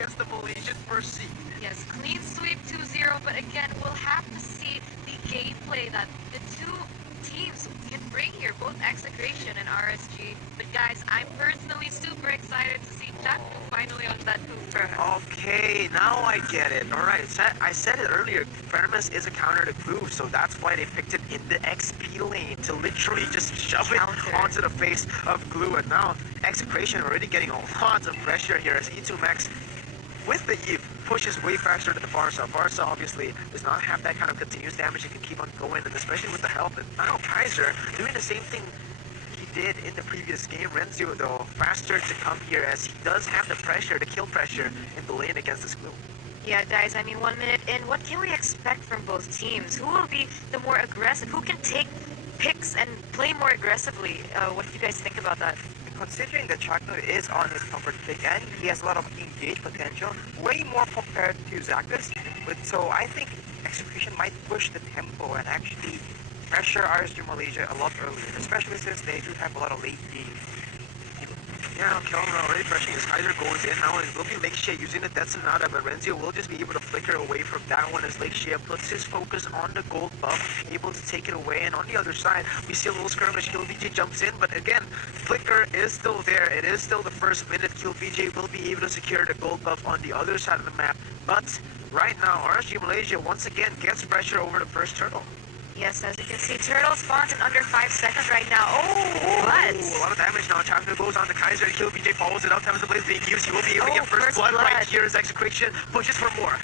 gets the Malaysian first seed. Yes, clean sweep 2-0, but again, we'll have to see the gameplay that the two teams can bring here, both Execration and RSG. But guys, I'm personally super excited to see Jack finally on that Cooper. Okay, now I get it. Alright, I said it earlier, Frenemies is a counter to Glue, so that's why they picked it in the XP lane to literally just shove it onto the face of Glue. And now Execration already getting a lot of pressure here as E2 Max with the Eve pushes way faster than the Barca. Barca obviously does not have that kind of continuous damage. It can keep on going, and especially with the help. And now Kaiser doing the same thing he did in the previous game. Renzio though faster to come here as he does have the pressure, the kill pressure in the lane against this Glue. Yeah, guys, I mean, 1 minute in, what can we expect from both teams? Who will be the more aggressive? Who can take picks and play more aggressively? What do you guys think about that? Considering that Chakno is on his comfort pick and he has a lot of engage potential, way more compared to Zakus. But so I think Execution might push the tempo and actually pressure RSG Malaysia a lot earlier, especially since they do have a lot of late game. Yeah, Kelvin already pressuring his Kaiser goes in now, and it will be Lake Shea using the Detsunada, but Renzio will just be able to flicker away from that one as Lake Shea puts his focus on the gold buff, able to take it away. And on the other side, we see a little skirmish. KillVJ jumps in, but again, flicker is still there. It is still the first minute. KillVJ will be able to secure the gold buff on the other side of the map, but right now, RSG Malaysia once again gets pressure over the first turtle. Yes, as you can see, Turtle spawns in under 5 seconds right now. Oh, what? A lot of damage now. Chapter goes on to Kaiser. KillVJ follows it up. Time of the blaze being used. He will be able to get first blood right here as Execration pushes for more.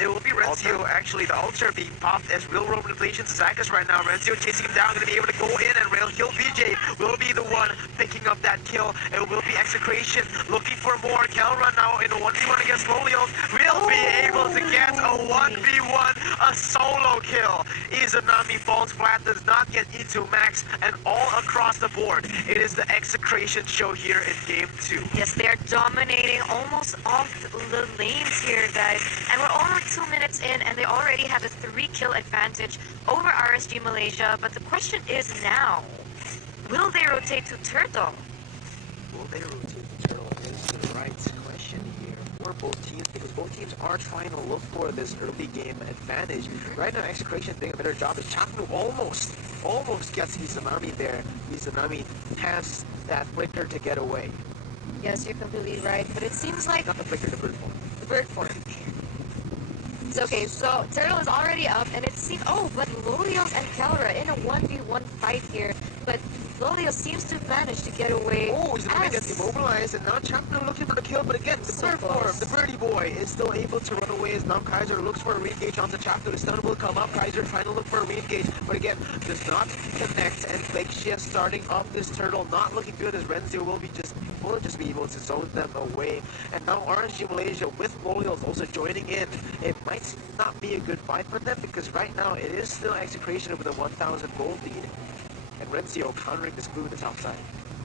It will be Renzio, actually, the Ultra being popped as Real Roman Inflations Zakus right now. Renzio chasing him down, going to be able to go in, and Rail KillVJ will be the one picking up that kill. It will be Execration looking for more. Kelrun now in a 1v1 against Lolios will be able to get a 1v1, a solo kill. Izanami falls flat, does not get E2 Max, and all across the board, it is the Execration show here in Game 2. Yes, they are dominating almost all the lanes here, guys. And we're only 2 minutes in, and they already have a 3-kill advantage over RSG Malaysia. But the question is now, will they rotate to Turtle? Will they rotate to Turtle is the right question here for both teams, because both teams are trying to look for this early game advantage. Right now, Execration doing a better job as Chaknu almost gets Izanami there. Izanami has that flicker to get away. Yes, you're completely right, but it seems like... Not the flicker, the bird form. The bird form. Okay, so Turtle is already up, and it seems... Oh, but Lolios and Calra in a 1v1 fight here, but Lolios seems to manage to get away. Oh, he's going to get immobilized, and now Chapman looking for the kill, but again, the bird form, the birdie boy, is still able to run away as now Kaiser looks for a re-engage onto Chapman. The stun will come up, Kaiser trying to look for a re-engage, but again, does not connect, and Lake Shea starting off this Turtle, not looking good as Renzio will just be able to zone them away. And now RSG Malaysia with Lolios also joining in. It might not be a good fight for them, because right now it is still Execration with a 1,000 gold lead. And Renzio countering this Glue in the top side.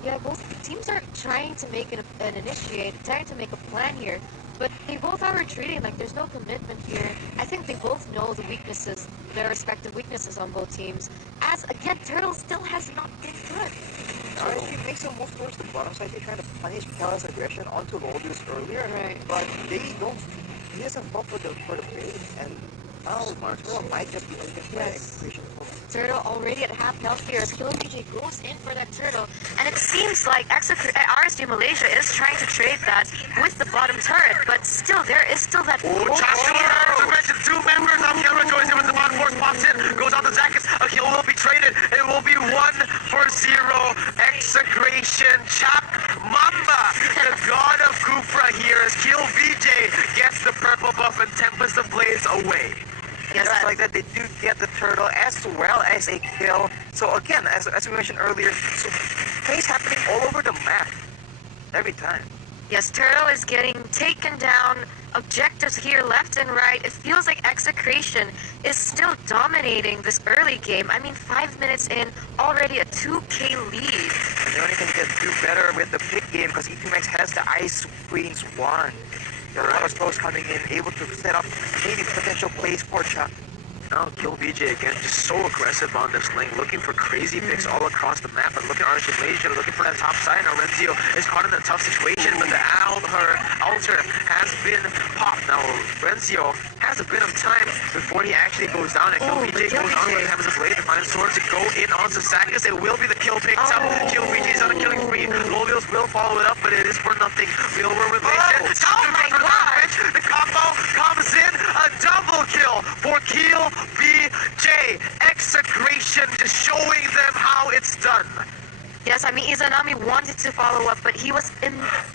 Yeah, both teams are trying to make an initiate, trying to make a plan here, but they both are retreating, like there's no commitment here. I think they both know the weaknesses, their respective weaknesses on both teams, as again, Turtle still has not been good. He makes a move towards the bottom side, trying to punish Kala's aggression onto Lolios earlier, right? But they don't, he doesn't fall for the bait, and now Turtle might just be taken by Execration. Turtle already at half health here as KillVJ goes in for that Turtle, and it seems like RSG Malaysia is trying to trade that with the bottom turret, but still there is still that. Oh, Joshua mentioned 2 members of Kelra joins in with the bottom force, pops in, goes on to Zakus. A kill will be traded. It will be 1-0 Execration. Chap Mamba, the god of Kufra here as KillVJ gets the purple buff and Tempest of Blaze away. Yes, just like that, they do get the Turtle as well as a kill. So again, as we mentioned earlier, so plays happening all over the map every time. Yes, Turtle is getting taken down. Objectives here left and right. It feels like Execration is still dominating this early game. I mean, 5 minutes in, already a 2k lead. And they only can do better with the pick game because E2 Max has the Ice Queen's wand. There are a lot of spells coming in, able to set up maybe potential plays for Chuck. Now Kill VJ again, just so aggressive on this lane, looking for crazy picks all across the map. But look at RSG Malaysia, looking for that top side. Now Renzio is caught in a tough situation, but her altar has been popped. Now Renzio has a bit of time before he actually goes down, and Kill VJ goes on with Heaven's Blade, Divine Sword to go in onto Sakas. It will be the kill picked up. Kill VJ is on a killing spree. Lovios will follow it up, but it is for nothing. Real World Relation. Oh my god! The combo comes in, a double kill for Kill VJ. Execration, just showing them how it's done. Yes, I mean, Izanami wanted to follow up, but he was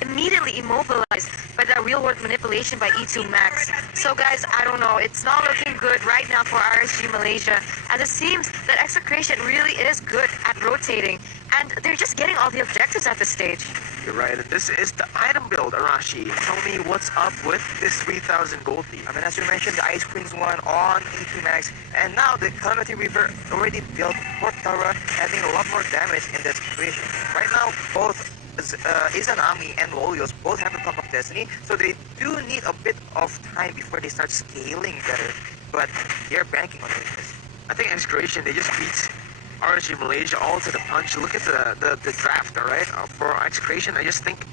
immediately immobilized by that real-world manipulation by E2 Max. So guys, I don't know, it's not looking good right now for RSG Malaysia, as it seems that Execration really is good at rotating, and they're just getting all the objectives at this stage. You're right, this is the item build, Arashi. Tell me what's up with this 3,000 gold lead. I mean, as you mentioned, the Ice Queen's one on E2 Max, and now the Calamity Reaver already built for Kelra, having a lot more damage in that situation. Right now, both Izanami and Lolios both have the Cup of Destiny, so they do need a bit of time before they start scaling better, but they're banking on this. I think Execration, they just beat RSG Malaysia all to the punch. Look at the draft, alright? For Execration, I just think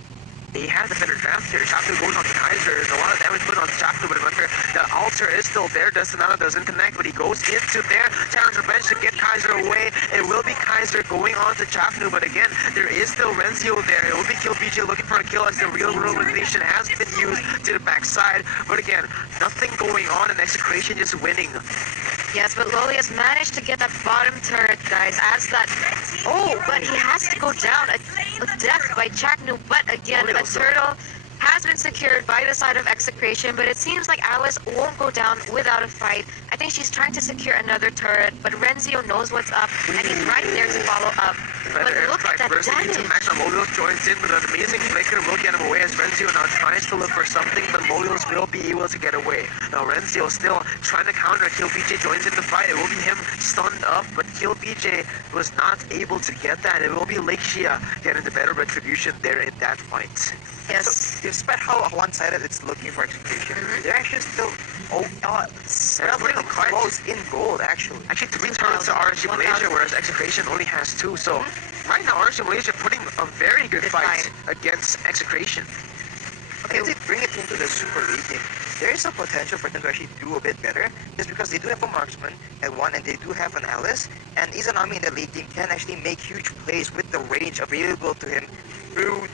they have the better draft here. Chapter goes on to Kaiser. There's a lot of damage put on Chapter, but remember, the altar is still there. Destinado doesn't connect, but he goes into there. Challenge revenge to get Kaiser away. It will be Kaiser going on to Chapter, but again, there is still Renzio there. It will be Kill VJ looking for a kill as the real world rotation has been used to the backside. But again, nothing going on, and Execration just winning. Yes, but Loli has managed to get that bottom turret, guys, as that... Oh, but he has to go down. A death by Chaknu, but again, a turtle has been secured by the side of Execration, but it seems like Alice won't go down without a fight. I think she's trying to secure another turret, but Renzio knows what's up, and he's right there to follow up. But look at that damage! Molios joins in with an amazing flicker, will get him away as Renzio now tries to look for something, but Molios will be able to get away. Now Renzio still trying to counter. Kill VJ joins in the fight. It will be him stunned up, but Kill VJ was not able to get that. It will be Lake Shia getting the better retribution there in that fight. Yes. So, despite how one-sided it's looking for Execution, they're actually still relatively close in gold, actually. Actually, 3 turrets to RSG Malaysia, whereas Execration only has 2. So right now, RSG Malaysia putting a very good fight against Execration. Okay, if they bring it into the Super League game, there is some potential for them to actually do a bit better, just because they do have a marksman at 1 and they do have an Alice, and Izanami in the late game can actually make huge plays with the range available to him through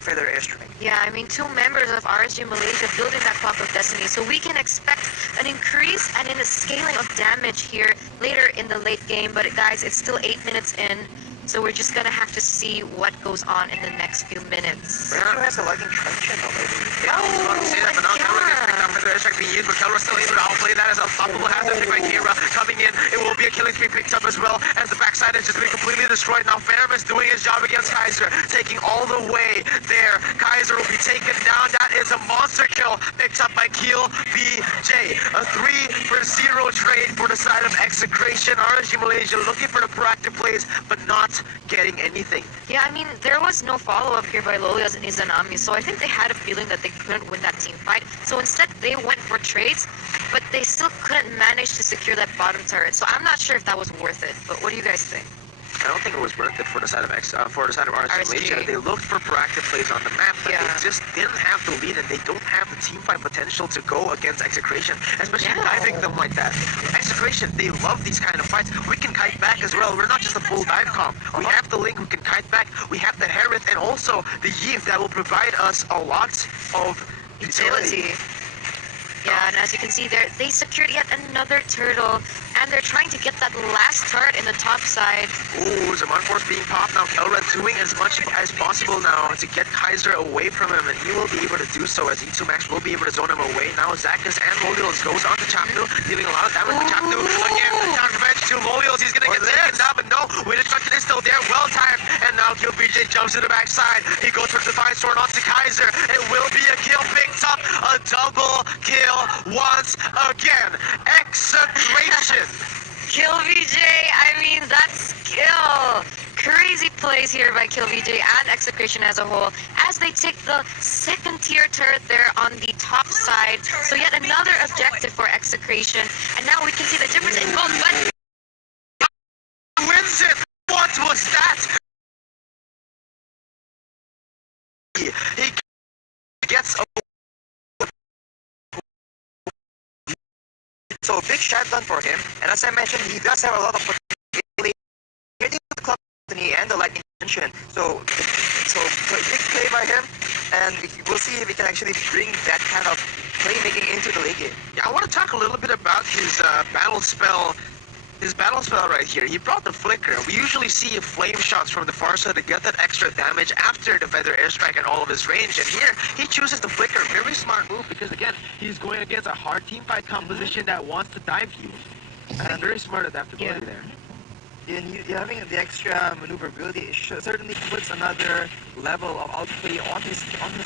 further airstrike. Yeah, I mean, 2 members of RSG Malaysia building that Cup of Destiny, so we can expect an increase and in a scaling of damage here later in the late game, but guys, it's still 8 minutes in, so we're just gonna have to see what goes on in the next few minutes. Renzio has a lagging truncheon already. Yeah, I was about to say that, but now Kelra gets picked up for the airstrike being used, but Kelra still able to outplay that as unstoppable has been picked by Kira coming in. It will be a killing spree picked up as well as the backside has just been completely destroyed. Now Fairman is doing his job against Kaiser, taking all the way there. Kaiser will be taken down. That is a monster kill picked up by Kill VJ. A 3-for-0 trade for the side of Execration. RSG Malaysia looking for the proactive plays, but not getting anything. Yeah, I mean, there was no follow-up here by Lolios and Izanami, so I think they had a feeling that they couldn't win that team fight. So instead, they went for trades, but they still couldn't manage to secure that bottom turret. So I'm not sure if that was worth it, but what do you guys think? I don't think it was worth it for the side of RSG Malaysia. They looked for proactive plays on the map, but they just didn't have the lead, and they don't have the team fight potential to go against Execration, especially diving them like that. Execration, they love these kind of fights. We can kite back as well. We're not just a full dive comp. We have the Link who can kite back. We have the Hereth and also the Yves that will provide us a lot of utility. Yeah, and as you can see there, they secured yet another turtle, and they're trying to get that last turret in the top side. Ooh, Zaman Force being popped now. Kelra doing as much as possible now to get Kaiser away from him, and he will be able to do so as E2 Max will be able to zone him away. Now Zakas and Lolios goes on to Chapnu, dealing a lot of damage to Chapnu. Again, down revenge to Lolios. He's gonna get taken down, but no, Wind Destruction is still there, well timed, and now Kill VJ jumps to the backside. He goes for the Divine Sword onto Kaiser. It will be a kill picked up, a double kill once again. Execration. Kill VJ, I mean, that skill. Crazy play plays here by KillVJ and Execration as a whole as they take the second tier turret there on the top side. So yet another objective for Execration. And now we can see the difference in both, but wins it. What was that? He gets a So big shot done for him, and as I mentioned, he does have a lot of potential hitting the company and the lightning engine. So big play by him, and we'll see if he can actually bring that kind of playmaking into the late game. Yeah, I want to talk a little bit about his battle spell. His battle spell right here. He brought the flicker. We usually see flame shots from the far side to get that extra damage after the feather airstrike and all of his range. And here he chooses the flicker. Very smart move because again he's going against a hard team fight composition that wants to dive you. And very smart adaptability there. And having the extra maneuverability certainly puts another level of outplay on his playmaking.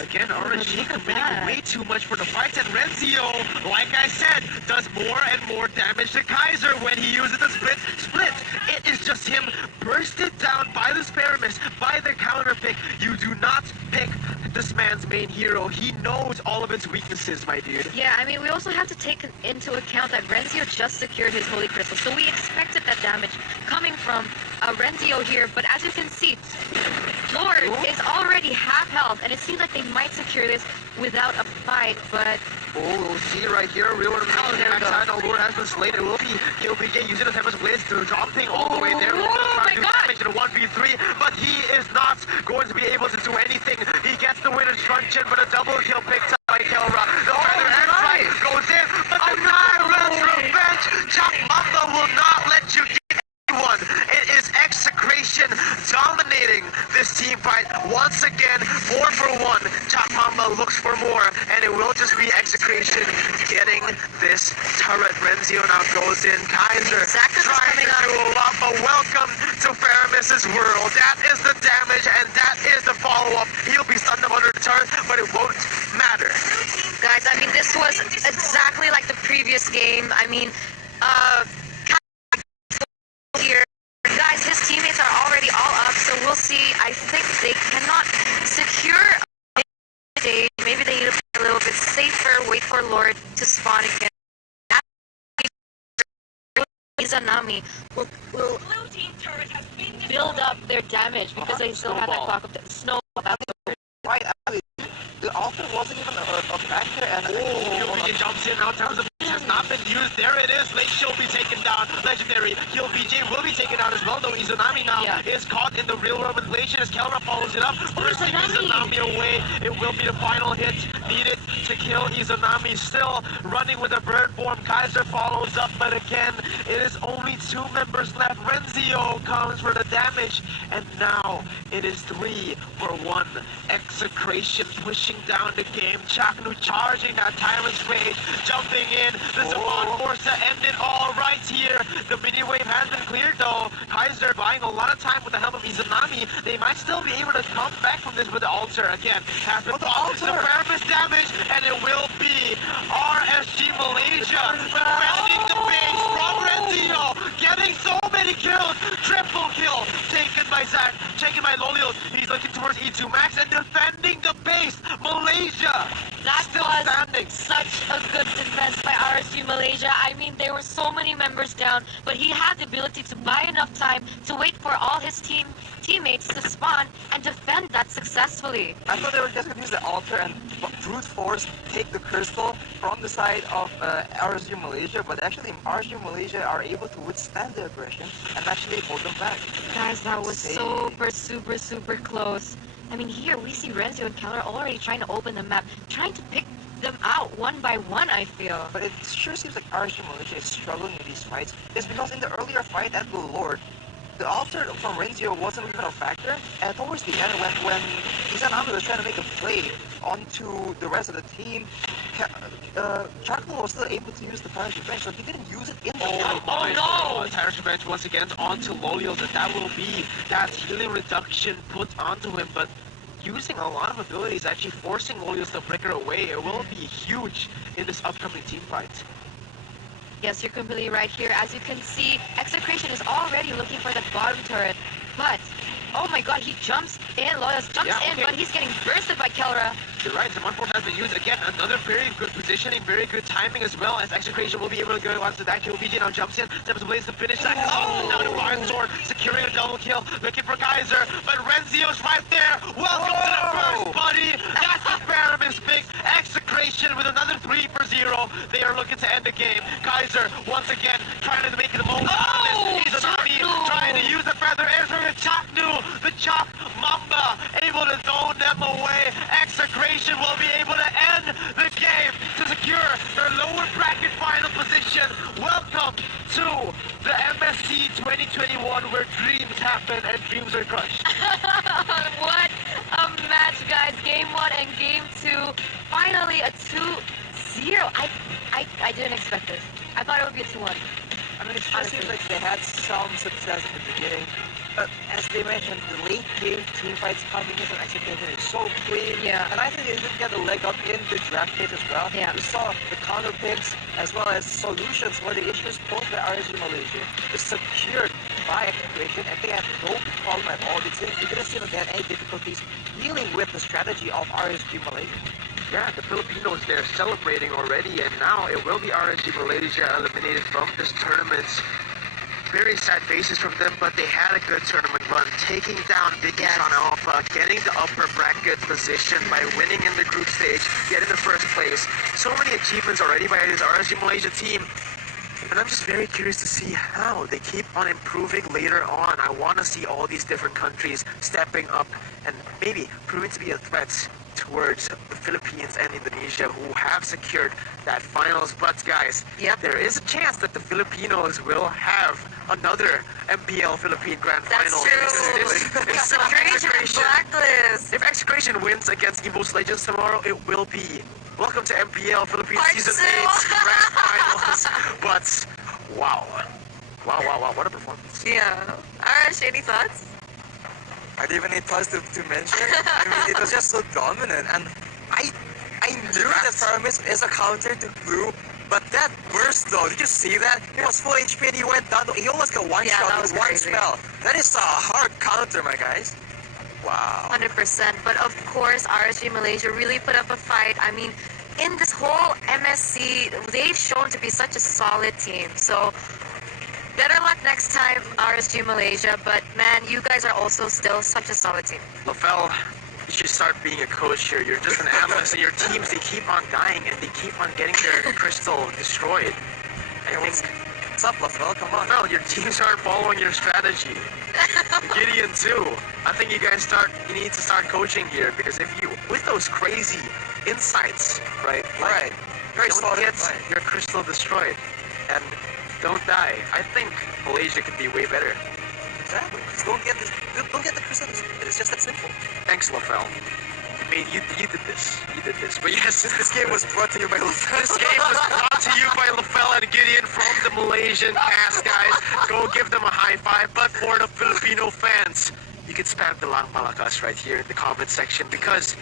Again, RSG committing way too much for the fight, and Renzio, like I said, does more and more damage to Kaiser when he uses the split. It is just him bursted down by the spare miss, by the counter pick. You do not pick this man's main hero. He knows all of its weaknesses, my dude. yeah, I mean, we also have to take into account that Renzio just secured his Holy Crystal, so we expected that damage coming from Renzio here, but as you can see, Lord is already half health, and it seems like they might secure this without a fight, but... We'll see right here, real backside, Lord has been slayed. It will be KillVJ using the Tempest Blades to drop thing all the way there. Oh my god! Damage in a 1v3, but he is not going to be able to do anything. He gets the winner's truncheon, but a double kill picked up by Kelra. The feather airstrike goes in, but the Tyrant's revenge! Chop Mamba will not let you get anyone. It is Execration dominating this team fight once again. 4 for 1. Chop Mamba looks for more, and it will just be Execration getting this turret. Renzio now goes in. Kaiser trying to do a lot, but welcome to Faramis's world. That is the damage, and that is the follow-up. He'll be stunned up under the turret, but it won't matter. Guys, I mean, this was exactly like the previous game. I mean, here, guys, his teammates are already all up, so we'll see. I think they cannot secure a stage. Maybe they need to play a little bit safer, wait for Lord to spawn again. Izanami will build up their damage because they still have that clock of the snow. Right, the altar wasn't even a factor, and KillVJ jumps in now. Terms of has not been used. There it is. Late Show be taken down. Legendary. KillVJ will be taken out as well, though Izanami now is caught in the real world manipulation as Kelra follows it up. Bursting Izanami away. It will be the final hit needed to kill Izanami. Still running with a bird form. Kaiser follows up, but again, it is only 2 members left. Renzio comes for the damage, and now it is 3 for 1. Execration pushing down the game. Chaknu charging at Tyrant's Rage, jumping in. The Savant force to end it all right here. The mini wave has been cleared though. Kaiser buying a lot of time with the help of Izanami. They might still be able to come back from this with the altar again. Has been the Faramis damage, and it will be RSG Malaysia defending the base from Renzio. Getting so many kills. Triple kill taken by Zach, taken by Lolios. He's looking towards E2 Max and defending the base. Malaysia That still was standing. such a good defense by RSG Malaysia. I mean, there were so many members down, but he had the ability to buy enough time to wait for all his teammates to spawn and defend that successfully. I thought they were just going to use the altar and brute force take the crystal from the side of RSG Malaysia, but actually RSG Malaysia are able to withstand the aggression and actually hold them back. Guys, that was super close. I mean, here we see Renzio and Keller already trying to open the map, trying to pick them out one by one, I feel. But it sure seems like RSG Malaysia is struggling in these fights. It's because in the earlier fight at the Lord, the altar from Renzio wasn't even a factor, and towards the end when Izanami was trying to make a play onto the rest of the team, Chakno was still able to use the Tyrant's Revenge, so he didn't use it in the fight. Oh no! Tyrant's Revenge once again onto Lolios, and that will be that healing reduction put onto him, but using a lot of abilities, actually forcing Lolios to flicker away, it will be huge in this upcoming team fight. Yes, you're completely right here. As you can see, Execration is already looking for the bottom turret, but oh my god, he jumps in, Loyos jumps in, but he's getting bursted by Kelra. You're right, the 1-4 has been used again. Another very good positioning, very good timing as well, as Execration will be able to go onto that kill. BG now jumps in, Tempest Blaze to finish that. Oh, now the Blind Sword, securing a double kill, looking for Geyser, but Renzio's right there. Welcome to the first, buddy. That's a fair mistake. Execration with another 3 for 0. They are looking to end the game. Geyser, once again, trying to make the most out of this. He's a Nami, trying to use the feather. Entering the Chaknu, the Chak Mamba, able to zone them away. Execration will be able to end the game to secure their lower bracket final position. Welcome to the MSC 2021 where dreams happen and dreams are crushed. What a match, guys. Game 1 and Game 2. Finally a 2-0. I didn't expect this. I thought it would be a 2-1. I mean, it just seems like they had some success at the beginning. But as they mentioned, the late game team fights combination execution is so clean. Yeah. And I think they did get a leg up in the draft phase as well. Yeah. We saw the counter picks as well as solutions for the issues posed by RSG Malaysia is secured by execution, and they had no problem at all. We didn't seem like they had any difficulties dealing with the strategy of RSG Malaysia. Yeah, the Filipinos, they're celebrating already, and now it will be RSG Malaysia eliminated from this tournament. Very sad faces from them, but they had a good tournament run, taking down Vicky on Alpha, getting the upper bracket position by winning in the group stage, getting the first place. So many achievements already by this RSG Malaysia team. And I'm just very curious to see how they keep on improving later on. I want to see all these different countries stepping up and maybe proving to be a threat towards the Philippines and Indonesia, who have secured that finals. But guys, there is a chance that the Filipinos will have another MPL Philippine Grand Final. That's true. Execration. Blacklist. If Execration wins against Evo's Legends tomorrow, it will be welcome to MPL Philippines Part Season 8 2. Grand Finals. But wow, what a performance. Yeah. Arash, any thoughts? I didn't even need thoughts to mention. I mean, it was just so dominant, and I knew that Paramis is a counter to Blue, but that burst though, did you see that? He was full HP and he went down. He almost got one shot with one spell. That is a hard counter, my guys. Wow. 100%. But of course, RSG Malaysia really put up a fight. I mean, in this whole MSC, they've shown to be such a solid team. So better luck next time, RSG Malaysia. But man, you guys are also still such a solid team. LaFell, you should start being a coach here. You're just an analyst, and your teams, they keep on dying and they keep on getting their crystal destroyed. What's up, LaFell? Come on. No, your teams aren't following your strategy. Gideon too. I think you need to start coaching here, because if you, with those crazy insights, right? Right. Very don't get your crystal destroyed and don't die. I think Malaysia could be way better. Exactly. Just don't get the crystal destroyed. It's just that simple. Thanks, LaFell. I mean, you did this. You did this. But yes, this game was brought to you by LaFell. This game was brought to you by LaFell and Gideon from the Malaysian cast, guys. Go give them a high five. But for the Filipino fans, you can spam the Lang Malakas right here in the comment section, because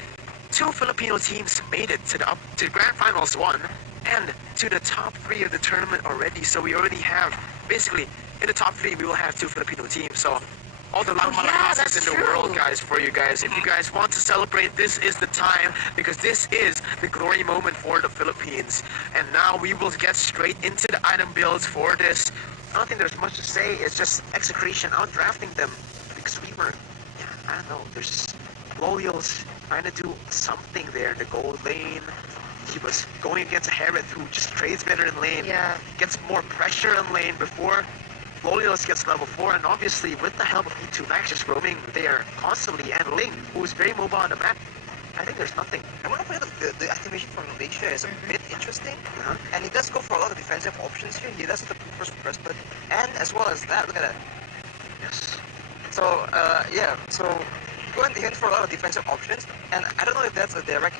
2 Filipino teams made it to Grand Finals 1 and to the top 3 of the tournament already. So we already have, basically, in the top 3, we will have 2 Filipino teams. So all the Lang Malakases in the world, guys, for you guys. If you guys want to celebrate, this is the time, because this is the glory moment for the Philippines. And now we will get straight into the item builds for this. I don't think there's much to say. It's just Execration out-drafting them, because we were, I don't know, there's Loyals trying to do something there in the gold lane. He was going against a Herod who just trades better in lane, gets more pressure in lane before Loyals gets level 4, and obviously with the help of E2 Max just roaming there constantly, and Ling, who's very mobile on the map, I think there's nothing. I want to play the activation from Malaysia is a bit interesting, and he does go for a lot of defensive options here. He does the first press, but and as well as that, look at that. Yes. So so going to hit for a lot of defensive options, and I don't know if that's a direct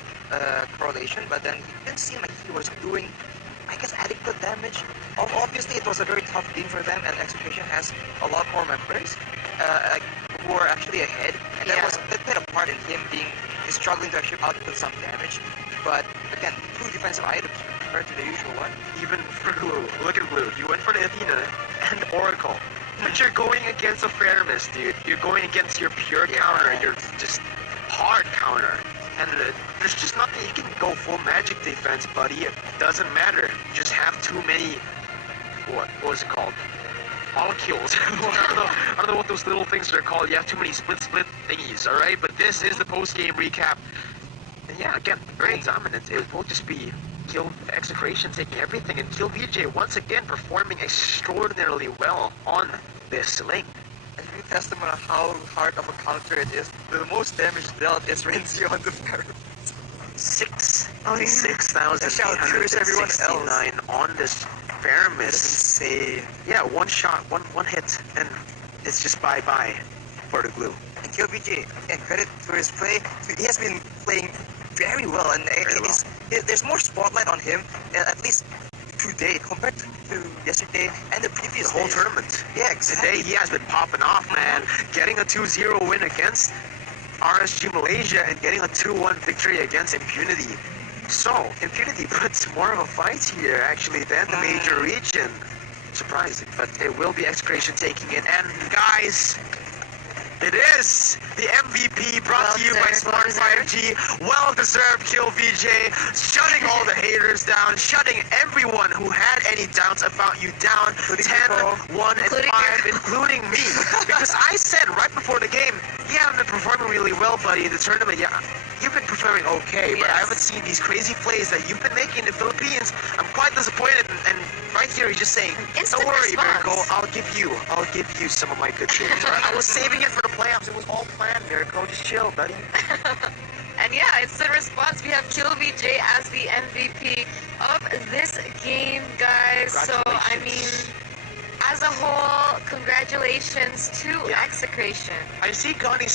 correlation, but then it didn't seem like he was doing, I guess, adequate damage. Obviously, it was a very tough game for them, and Execution has a lot more members who are actually ahead, and that played a part in him struggling to actually output some damage. But again, 2 defensive items, compared to the usual one. Even for Glue, look at Glue. You went for the Athena and Oracle. But you're going against a Fairness, dude. You're going against your pure counter, your just hard counter. And there's just nothing, you can go full magic defense, buddy. It doesn't matter. You just have too many, what was it called? Molecules. I don't know what those little things are called. You have too many split thingies, alright? But this is the post-game recap. And yeah, again, very dominant. It will just be Kill Execration taking everything, and Kill VJ once again performing extraordinarily well on this lane. A true testament of how hard of a counter it is. The most damage dealt is Renzio on the Pharaoh. 6,869 on this Paramis. Insane. Yeah, one shot, one hit, and it's just bye-bye for the Glue. And Kill VJ, again, credit for his play. He has been playing very well, and there's more spotlight on him, at least today, compared to yesterday and the previous whole days. tournament. Yeah, exactly. Today he has been popping off, man. Getting a 2-0 win against RSG Malaysia and getting a 2-1 victory against Impunity. So, Impunity puts more of a fight here, actually, than the major region. Surprising, but it will be Execration taking it. And guys, it is the MVP brought to you by Smart 5G. Well-deserved Kill VJ, shutting all the haters down, shutting everyone who had any doubts about you down. 10, 1, and 5, including me. Because I said right before the game, you haven't been performing really well, buddy, in the tournament. Yeah, you've been performing okay, but I haven't seen these crazy plays that you've been making in the Philippines. I'm quite disappointed, and right here he's just saying, don't worry, Miracle, I'll give you some of my good things. Right? I was saving it for the playoffs. It was all planned, Miracle. Just chill, buddy. And yeah, instant response. We have Kill VJ as the MVP of this game, guys. So, I mean, as a whole, congratulations to Execration. I see Connie